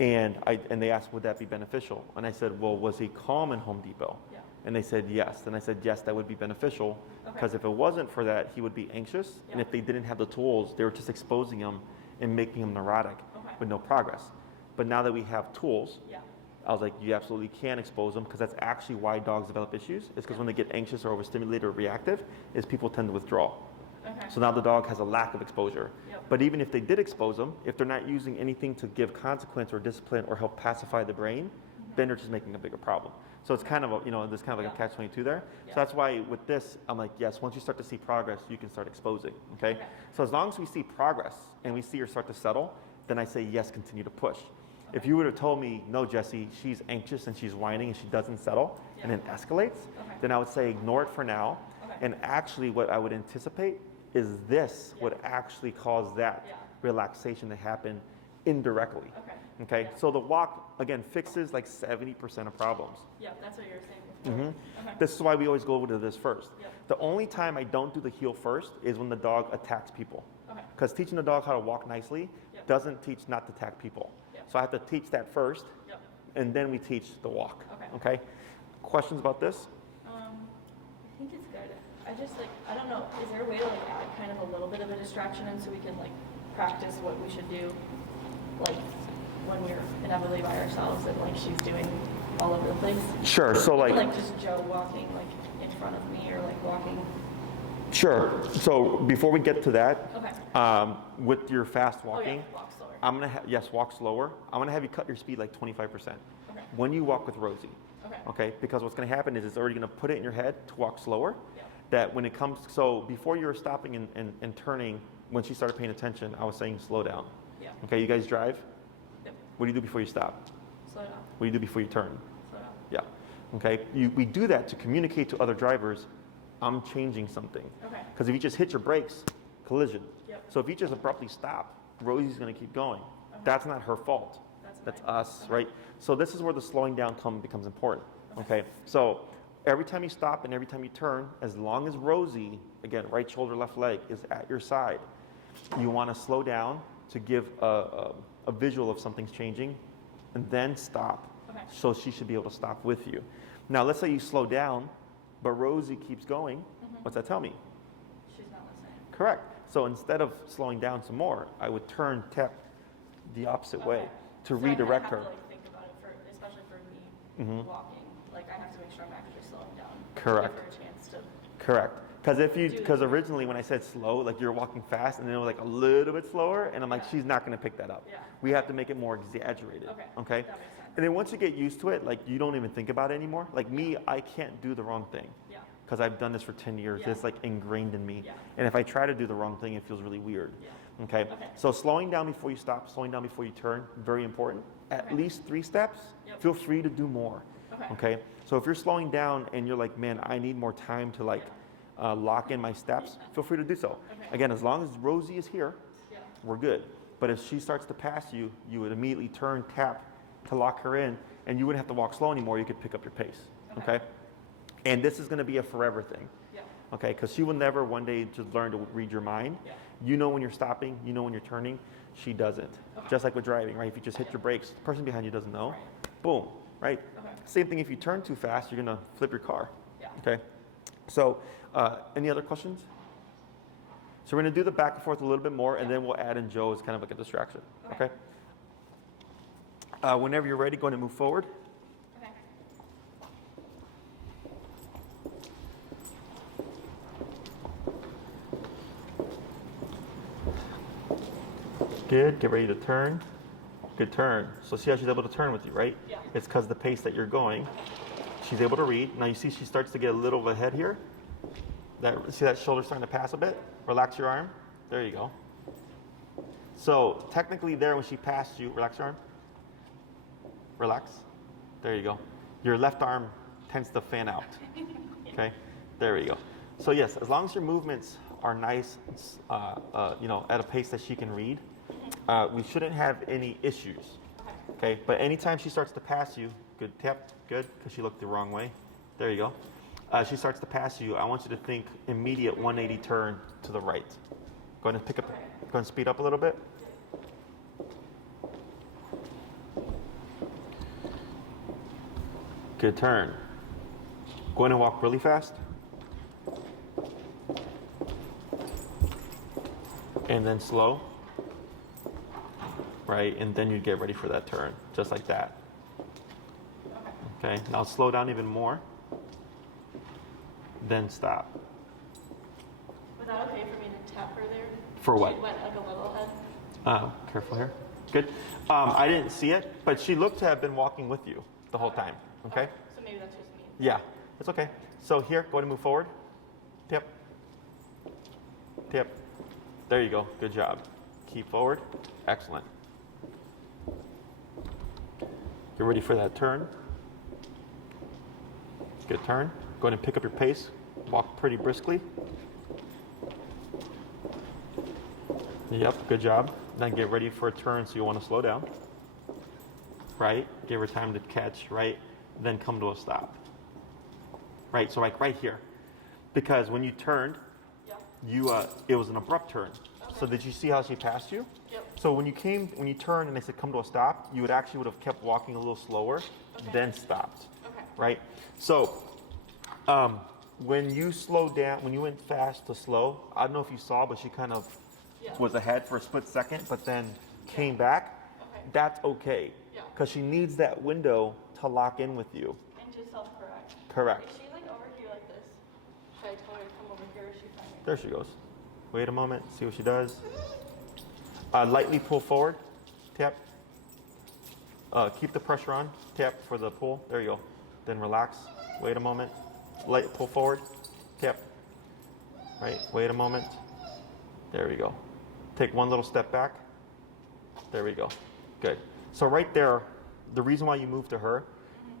And they asked, would that be beneficial? And I said, well, was he calm in Home Depot? Yeah. And they said yes. And I said, yes, that would be beneficial, Okay. because if it wasn't for that, he would be anxious. And Yeah. if they didn't have the tools, they were just exposing him and making him neurotic Okay. with no progress. But now that we have tools, Yeah. I was like, you absolutely can expose them, because that's actually why dogs develop issues. Is because when they get anxious or overstimulated or reactive, is people tend to withdraw. Okay. So now the dog has a lack of exposure. Yep. But even if they did expose them, if they're not using anything to give consequence or discipline or help pacify the brain, then they're just making a bigger problem. So it's kind of a, there's kind of like a catch-22 there. Yeah. So that's why with this, I'm like, yes, once you start to see progress, you can start exposing, okay? Okay. So as long as we see progress and we see her start to settle, then I say, yes, continue to push. If you would have told me, no, Jesse, she's anxious and she's whining and she doesn't settle and then escalates, then I would say ignore it for now. Okay. And actually what I would anticipate is this would actually cause that relaxation to happen indirectly. Okay? Yeah. So the walk, again, fixes like 70% of problems. Yeah, that's what you were saying before. Okay. This is why we always go over to this first. Yep. The only time I don't do the heel first is when the dog attacks people. Okay. Because teaching the dog how to walk nicely Yep. doesn't teach not to attack people. Yep. So I have to teach that first, Yep. and then we teach the walk. Okay. Questions about this? I think it's good. I just like, I don't know, is there a way to like add kind of a little bit of a distraction in so we can like practice what we should do, like when we're inevitably by ourselves and like she's doing all over the place? Sure. So Like just Joe walking like in front of me or like walking. Sure. So before we get to that, Okay. with your fast Oh walking, yeah, walk slower. I'm gonna walk slower. I'm gonna have you cut your speed like 25% Okay. when you walk with Rosie. Okay. Okay, because what's going to happen is it's already going to put it in your head to walk slower. Yeah. That when it comes, so before you were stopping and turning, when she started paying attention, I was saying slow down. Yeah. Okay, you guys drive? Yep. What do you do before you stop? Slow down. What do you do before you turn? Slow down. Yeah. Okay, we do that to communicate to other drivers, I'm changing something. Okay. Because if you just hit your brakes, collision. Yep. So if you just abruptly stop, Rosie's going to keep going. That's not her fault. That's mine. us, Okay. right? So this is where the slowing down becomes important. Okay. So every time you stop and every time you turn, as long as Rosie, again, right shoulder, left leg, is at your side, you want to slow down to give a visual of something's changing, and then stop. Okay. So she should be able to stop with you. Now, let's say you slow down, but Rosie keeps going. What's that tell me? She's not listening. Correct. So instead of slowing down some more, I would tap the opposite way to So redirect I her. have to like think about it for, especially for me walking. Like I have to make sure I'm actually slowing down. Correct. Give her a chance to. Correct. Because originally when I said slow, like you're walking fast, and then it was like a little bit slower, and I'm like, she's not going to pick that up. Yeah. We have to make it more exaggerated. Okay. Okay. That makes sense. And then once you get used to it, like you don't even think about it anymore. Like me, I can't do the wrong thing. Yeah. Because I've done this for 10 years. Yeah. It's like ingrained in me. Yeah. And if I try to do the wrong thing, it feels really weird. Yeah. Okay? Okay. So slowing down before you stop, slowing down before you turn, very important. At least 3 steps. Yep. Feel free to do more. Okay. Okay? So if you're slowing down and you're like, man, I need more time to like lock in my steps, feel free to do so. Okay. Again, as long as Rosie is here, Yeah. we're good. But if she starts to pass you, you would immediately turn, tap to lock her in, and you wouldn't have to walk slow anymore. You could pick up your pace. Okay? And this is going to be a forever thing. Yeah. Okay? Because she will never one day just learn to read your mind. Yeah. You know when you're stopping, you know when you're turning. She doesn't. Just like with driving, right? If you just hit your brakes, the person behind you doesn't know. Right. Boom, right? Okay. Same thing if you turn too fast, you're going to flip your car. Yeah. Okay? So, any other questions? So we're going to do the back and forth a little bit more, and then we'll add in Joe as kind of like a distraction. Okay. Okay? Whenever you're ready, go ahead and move forward. Okay. Good. Get ready to turn. Good turn. So see how she's able to turn with you, right? Yeah. It's because the pace that you're going, she's able to read. Now you see she starts to get a little bit ahead here. See that shoulder starting to pass a bit? Relax your arm. There you go. So technically there when she passed you, relax your arm. Relax. There you go. Your left arm tends to fan out. Okay? There we go. So yes, as long as your movements are nice, at a pace that she can read, we shouldn't have any issues. Okay, but anytime she starts to pass you, good tap, good, because she looked the wrong way. There you go. She starts to pass you, I want you to think immediate 180 turn to the right. Go ahead and pick up, go ahead and speed up a little bit. Good turn. Go ahead and walk really fast. And then slow. Right, and then you get ready for that turn, just like that. Okay, now slow down even more. Then stop. Was that okay for me to tap her there? For what? She went like a little ahead. Careful here. Good. I didn't see it, but she looked to have been walking with you the whole time. Okay? So maybe that's just me. Yeah, it's okay. So here, go ahead and move forward. Tip. Tip. There you go. Good job. Keep forward. Excellent. Get ready for that turn. Good turn. Go ahead and pick up your pace. Walk pretty briskly. Yep, good job. Then get ready for a turn, so you want to slow down. Right, give her time to catch, right? Then come to a stop. Right, so like right here. Because when you turned, it was an abrupt turn. So did you see how she passed you? Yep. So when you turned and they said come to a stop, you would have kept walking a little slower, then stopped. Okay. Right? So when you slowed down, when you went fast to slow, I don't know if you saw, but she kind of was ahead for a split second, but then came back. Okay. That's okay. Yeah. Because she needs that window to lock in with you. And to self-correct. Correct. Is she like over here like this? Should I tell her to come over here or is she fine? There she goes. Wait a moment, see what she does. Lightly pull forward, tap. Keep the pressure on, tap for the pull. There you go. Then relax. Wait a moment. Light pull forward, tap. Right. Wait a moment. There we go. Take one little step back. There we go. Good. So right there, the reason why you moved to her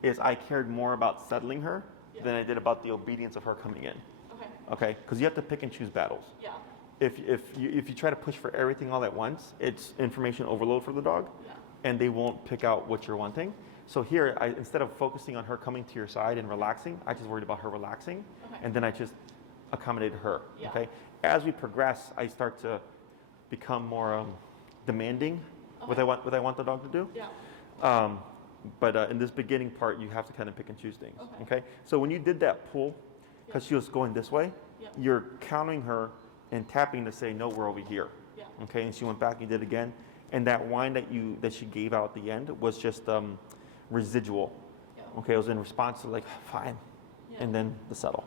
is I cared more about settling her than I did about the obedience of her coming in. Okay. Okay. Because you have to pick and choose battles. Yeah. If you try to push for everything all at once, it's information overload for the dog, and they won't pick out what you're wanting. So here, instead of focusing on her coming to your side and relaxing, I just worried about her relaxing, and then I just accommodated her. Yeah. Okay. As we progress, I start to become more demanding. What I want the dog to do. Yeah. But in this beginning part, you have to kind of pick and choose things. Okay. So when you did that pull, because she was going this way, you're counting her and tapping to say, no, we're over here. Yeah. Okay, and she went back and did it again. And that whine that she gave out at the end was just residual. Yeah. Okay, it was in response to like, fine, and then the settle.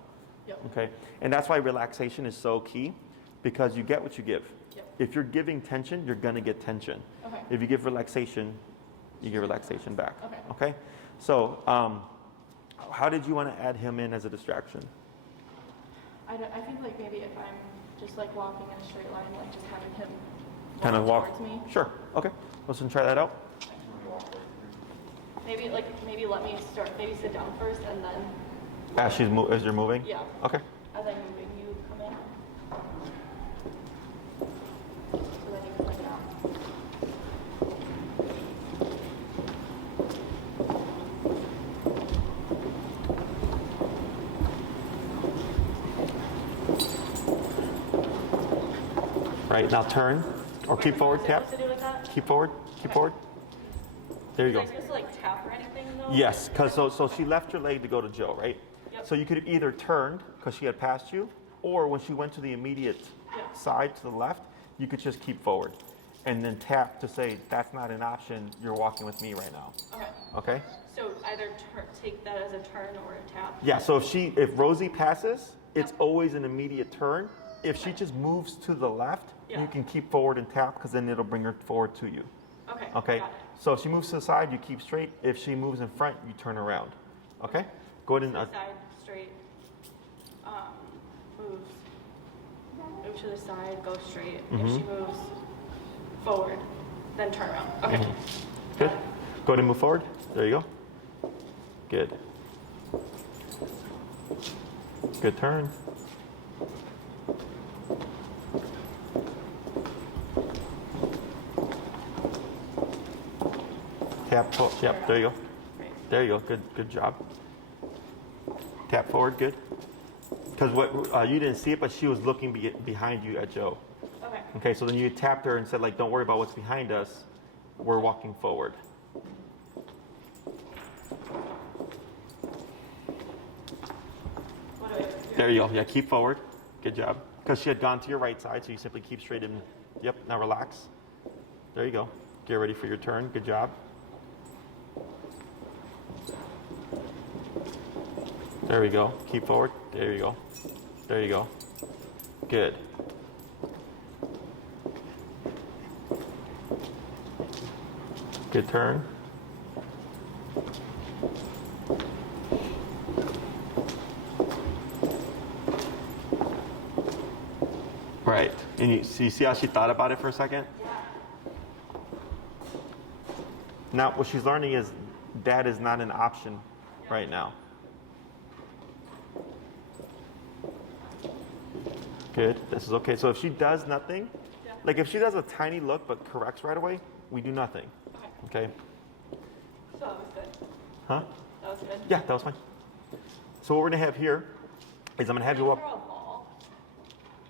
Yep. Okay, and that's why relaxation is so key, because you get what you give. Yep. If you're giving tension, you're gonna get tension. Okay. If you give relaxation, you get relaxation back. Okay. Okay, so how did you want to add him in as a distraction? I think like maybe if I'm just like walking in a straight line, like just having him Kind of walk towards me. Sure. Okay. Let's try that out. Maybe let me start. Maybe sit down first and then. As you're moving. Yeah. Okay. As I'm moving, you come in. So then you can look it out. Right, now turn, or keep forward, tap. To do like that? Keep forward, keep forward. There you Am go. I supposed to like tap or anything though? Yes, because so she left her leg to go to Joe, right? Yep. So you could have either turned, because she had passed you, or when she went to the immediate side to the left, you could just keep forward. And then tap to say, that's not an option, you're walking with me right now. Okay. Okay? So either take that as a turn or a tap. Yeah, so if Rosie passes, it's always an immediate turn. If she just moves to the left, you can keep forward and tap, because then it'll bring her forward to you. Okay. Okay? Got it. So if she moves to the side, you keep straight. If she moves in front, you turn around. Okay? Go ahead and Side, straight, moves. Move to the side, go straight. If she moves forward, then turn around. Okay. good. Go ahead and move forward. There you go. Good. Good turn. Tap, yep, there you go. Great. There you go, good job. Tap forward, good. Because what you didn't see it, but she was looking behind you at Joe. Okay. Okay, so then you tapped her and said, like, don't worry about what's behind us. We're walking forward. What do I do? There you go. Yeah, keep forward. Good job. Because she had gone to your right side, so you simply keep straight in. Yep, now relax. There you go. Get ready for your turn. Good job. There we go. Keep forward. There you go. There you go. Good. Good turn. Right. And you see how she thought about it for a second? Yeah. Now, what she's learning is that is not an option right now. Good. This is okay. So if she does nothing, like if she does a tiny look but corrects right away, we do nothing. Okay? So that was good. Huh? That was good. Yeah, that was fine. So what we're going to have here is I'm going to have you Throw up. a ball.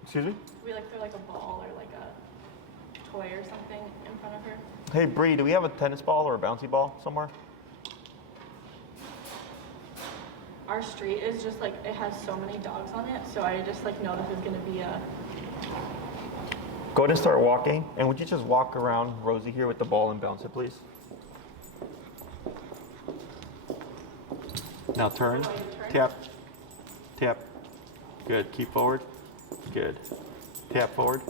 Excuse me? We like throw like a ball or like a toy or something in front of her. Hey, Bree, do we have a tennis ball or a bouncy ball somewhere? Our street is just like, it has so many dogs on it, so I just like know that there's gonna be a, Go ahead and start walking. And would you just walk around Rosie here with the ball and bounce it, please? Now turn. Turn. Tap. Tap. Good. Keep forward. Good. Tap forward.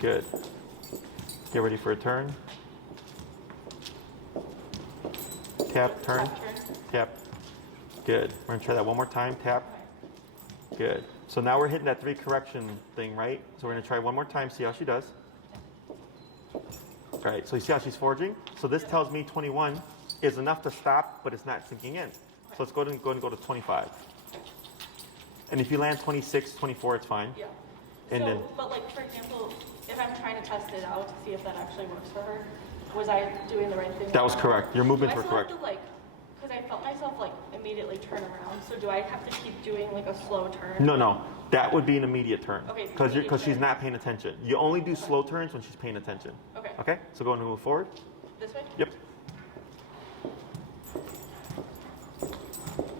Good. Get ready for a turn. Tap, turn. Tap. Good. We're going to try that one more time. Tap. Good. So now we're hitting that 3 correction thing, right? So we're going to try one more time, see how she does. All right, so you see how she's forging? So this tells me 21 is enough to stop, but it's not sinking in. So let's go ahead and go to 25. And if you land 26, 24, it's fine. yeah. And So, then- but like, for example, if I'm trying to test it out to see if that actually works for her, was I doing the right thing? That was correct. Your movements Do I were still correct. have to like, because I felt myself like immediately turn around, so do I have to keep doing like a slow turn? No. That would be an immediate turn. Okay, Because immediate she's turn. not paying attention. You only do slow turns when she's paying attention. Okay. Okay? So go ahead and move forward. This way? Yep.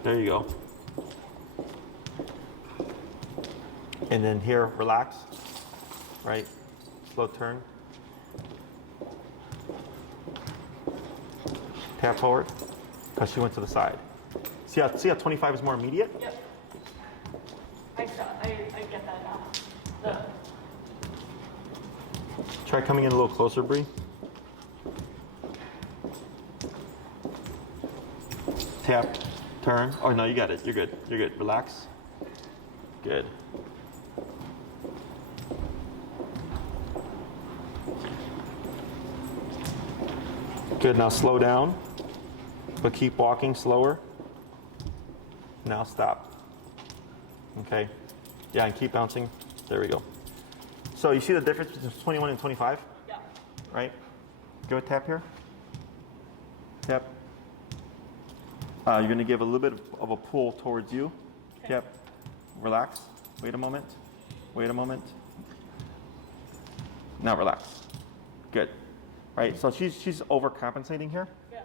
There you go. And then here, relax. Right? Slow turn. Tap forward. Because she went to the side. See how 25 is more immediate? Yep. I get that now. Try coming in a little closer, Bree. Tap, turn. Oh, no, you got it. You're good. You're good. Relax. Good. Good. Now slow down, but keep walking slower. Now stop. Okay. Yeah, and keep bouncing. There we go. So you see the difference between 21 and 25? Yeah. Right? Go tap here. Tap. You're going to give a little bit of a pull towards you. Okay. Tap. Relax. Wait a moment. Wait a moment. Now relax. Good. Right? So she's overcompensating here. Yeah.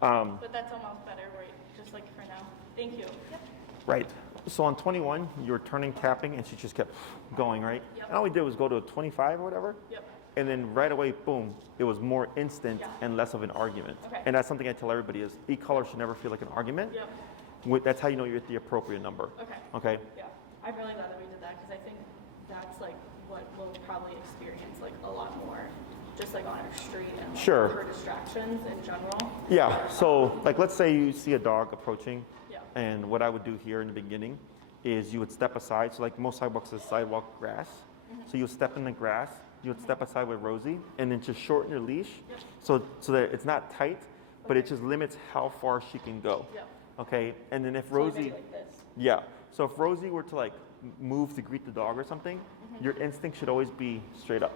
But that's almost better, right? Just like for now. Thank you. Yep. Right. So on 21, you were turning, tapping, and she just kept going, right? Yep. And all we did was go to a 25 or whatever. Yep. And then right away, boom, it was more instant Yeah. and less of an argument. Okay. And that's something I tell everybody is e-color should never feel like an argument. Yep. That's how you know you're at the appropriate number. Okay. Okay? Yeah. I'm really glad that we did that because I think that's like what we'll probably experience like a lot more just like on our street and like, Sure. for distractions in general. Yeah. So like let's say you see a dog approaching. Yeah. And what I would do here in the beginning is you would step aside. So like most sidewalks is sidewalk grass. So you would step in the grass. You would step aside with Rosie and then just shorten your leash so that it's not tight, but it just limits how far she can go. Yep. Okay? And then if So Rosie, maybe like this. yeah. So if Rosie were to like move to greet the dog or something, your instinct should always be straight up.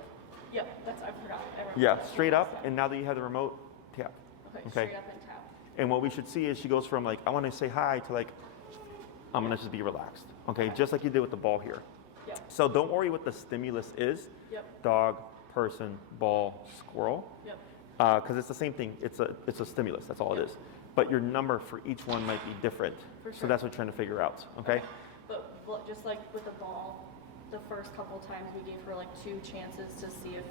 Yep. That's I forgot. I remember Yeah, that. straight up. And now that you have the remote, tap. Okay, straight up and tap. And what we should see is she goes from like, I want to say hi to like, I'm going to just be relaxed. Okay, just like you did with the ball here. Yep. So don't worry what the stimulus is. Yep. Dog, person, ball, squirrel. Yep. Because it's the same thing. It's a stimulus. That's all it is. But your number for each one might be different. For So sure. that's what we're trying to figure out. Okay. But just like with the ball, the first couple times we gave her like 2 chances to see if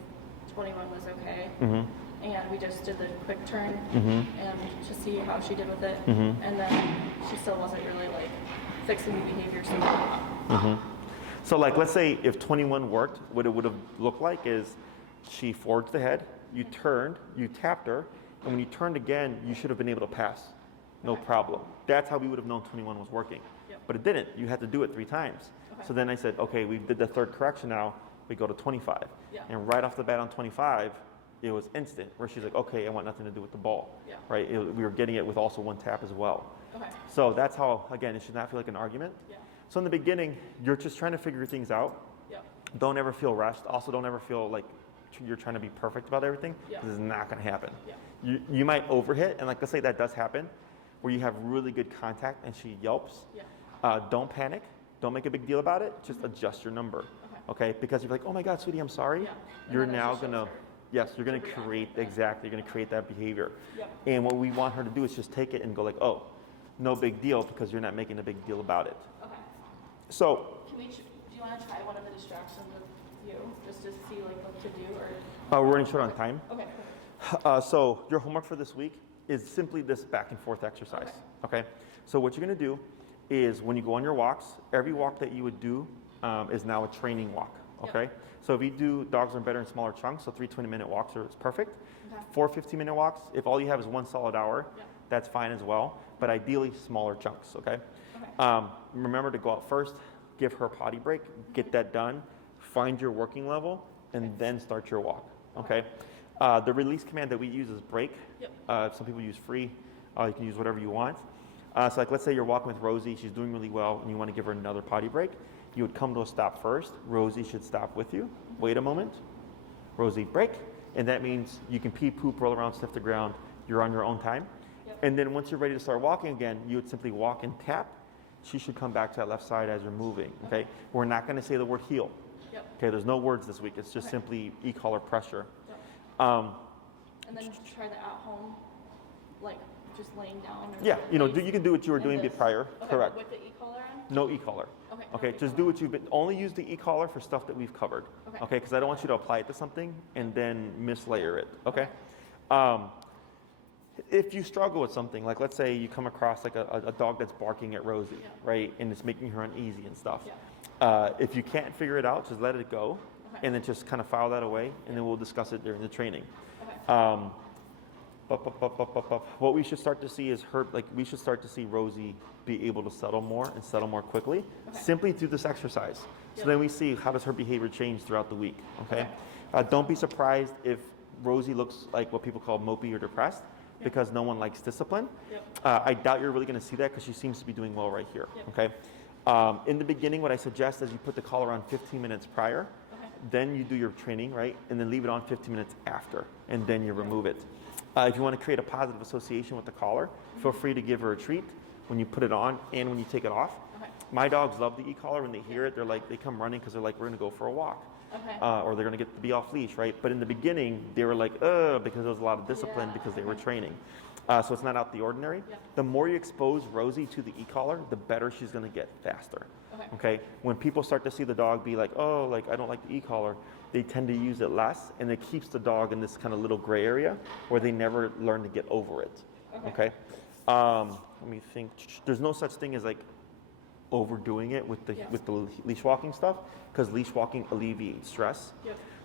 21 was okay. And we just did the quick turn and to see how she did with it. And then she still wasn't really like fixing the behavior. So like, let's say if 21 worked, what it would have looked like is she forged ahead, you turned, you tapped her, and when you turned again, you should have been able to pass. No problem. That's how we would have known 21 was working. Yep. But it didn't. You had to do it 3 times. Okay. So then I said, okay, we did the 3rd correction now, we go to 25. Yeah. And right off the bat on 25, it was instant, where she's like, okay, I want nothing to do with the ball. Yeah. Right? We were getting it with also 1 tap as well. Okay. So that's how, again, it should not feel like an argument. Yeah. So in the beginning, you're just trying to figure things out. Yep. Don't ever feel rushed. Also, don't ever feel like you're trying to be perfect about everything. Yeah. This is not going to happen. Yeah. You might overhit, and like let's say that does happen, where you have really good contact and she yelps. Yeah. Don't panic. Don't make a big deal about it. Just adjust your number. Okay? Because you're like, oh my God, sweetie, I'm sorry. Yeah. And You're then it now just shows gonna, her yes, you're gonna to react. create exactly. You're gonna create that behavior. Yep. And what we want her to do is just take it and go like, oh, no big deal, because you're not making a big deal about it. Okay. So. Do you want to try one of the distractions with you, just to see like what to do, or? We're running short on time. Okay. So your homework for this week is simply this back and forth exercise. Okay. So what you're going to do is when you go on your walks, every walk that you would do is now a training walk. Okay. So if you do dogs are better in smaller chunks, so 3 20-minute walks are perfect. Okay. 4 15-minute walks, if all you have is 1 solid hour, that's fine as well. But ideally smaller chunks. Okay. Remember to go out first, give her a potty break, get that done, find your working level, and then start your walk. Okay. The release command that we use is break. Some people use free. You can use whatever you want. So like let's say you're walking with Rosie, she's doing really well, and you want to give her another potty break. You would come to a stop first. Rosie should stop with you. Wait a moment. Rosie, break. And that means you can pee, poop, roll around, sniff the ground. You're on your own time. And then once you're ready to start walking again, you would simply walk and tap. She should come back to that left side as you're moving. Okay. We're not going to say the word heel. Okay. There's no words this week. It's just simply e-collar pressure. And then try the at home, like just laying down. Or Yeah, you know, you can do what you were doing prior. Okay, Correct. With the e-collar on? No e-collar. Okay. Okay, just do what you've been. Only use the e-collar for stuff that we've covered. Okay, because I don't want you to apply it to something and then mislayer it. Okay. If you struggle with something, like let's say you come across like a dog that's barking at Rosie, right, and it's making her uneasy and stuff. If you can't figure it out, just let it go, and then just kind of file that away, and then we'll discuss it during the training. What we should start to see is we should start to see Rosie be able to settle more and settle more quickly, simply through this exercise. So then we see how does her behavior change throughout the week. Okay. Don't be surprised if Rosie looks like what people call mopey or depressed, because no one likes discipline. I doubt you're really going to see that because she seems to be doing well right here. Okay. In the beginning, what I suggest is you put the collar on 15 minutes prior, then you do your training, right, and then leave it on 15 minutes after, and then you remove it. If you want to create a positive association with the collar, feel free to give her a treat when you put it on and when you take it off. My dogs love the e-collar. When they hear it, they come running because they're like, we're going to go for a walk. Or they're going to get to be off leash, right? But in the beginning, they were like, because there was a lot of discipline because they were training. So it's not out the ordinary. The more you expose Rosie to the e-collar, the better she's going to get faster. Okay. When people start to see the dog be like, oh, like I don't like the e-collar, they tend to use it less, and it keeps the dog in this kind of little gray area where they never learn to get over it. Okay. Let me think. There's no such thing as like overdoing it with the leash walking stuff, because leash walking alleviates stress.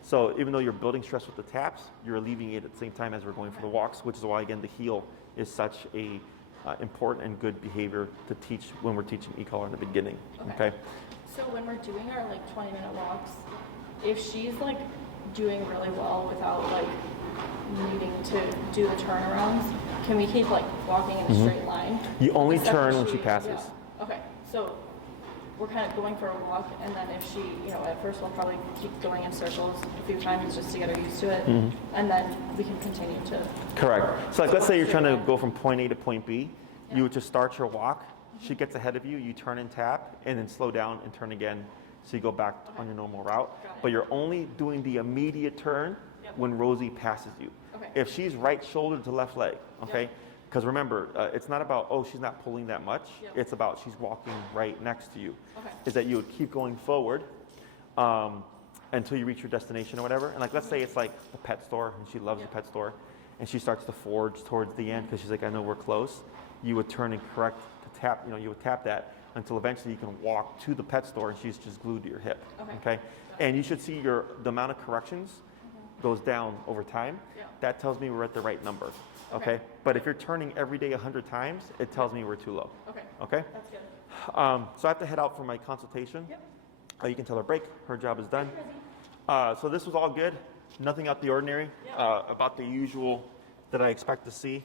So even though you're building stress with the taps, you're alleviating it at the same time as we're going for the walks, which is why again the heel is such a important and good behavior to teach when we're teaching e-collar in the beginning. Okay. So when we're doing our like 20-minute walks, if she's like doing really well without like needing to do the turnarounds, can we keep like walking in a straight line? You only Except turn for when she passes. Okay. So we're kind of going for a walk, and then if she, you know, at first we'll probably keep going in circles a few times just to get her used to it, and then we can continue to. Correct. So like, let's say you're trying to go from point A to point B. You would just start your walk. She gets ahead of you. You turn and tap, and then slow down and turn again. So you go back on your normal route. But you're only doing the immediate turn when Rosie passes you. Okay. If she's right shoulder to left leg, okay? Because remember, it's not about, oh, she's not pulling that much. It's about she's walking right next to you. Okay. Is that you would keep going forward until you reach your destination or whatever. And like, let's say it's like the pet store, and she loves the pet store, and she starts to forge towards the end because she's like, I know we're close. You would turn and correct to tap, you know, you would tap that until eventually you can walk to the pet store and she's just glued to your hip. Okay? And you should see the amount of corrections goes down over time. That tells me we're at the right number. Okay? But if you're turning every day 100 times, it tells me we're too low. Okay? That's good. So I have to head out for my consultation. You can tell her break. Her job is done. So this was all good. Nothing out the ordinary. About the usual that I expect to see.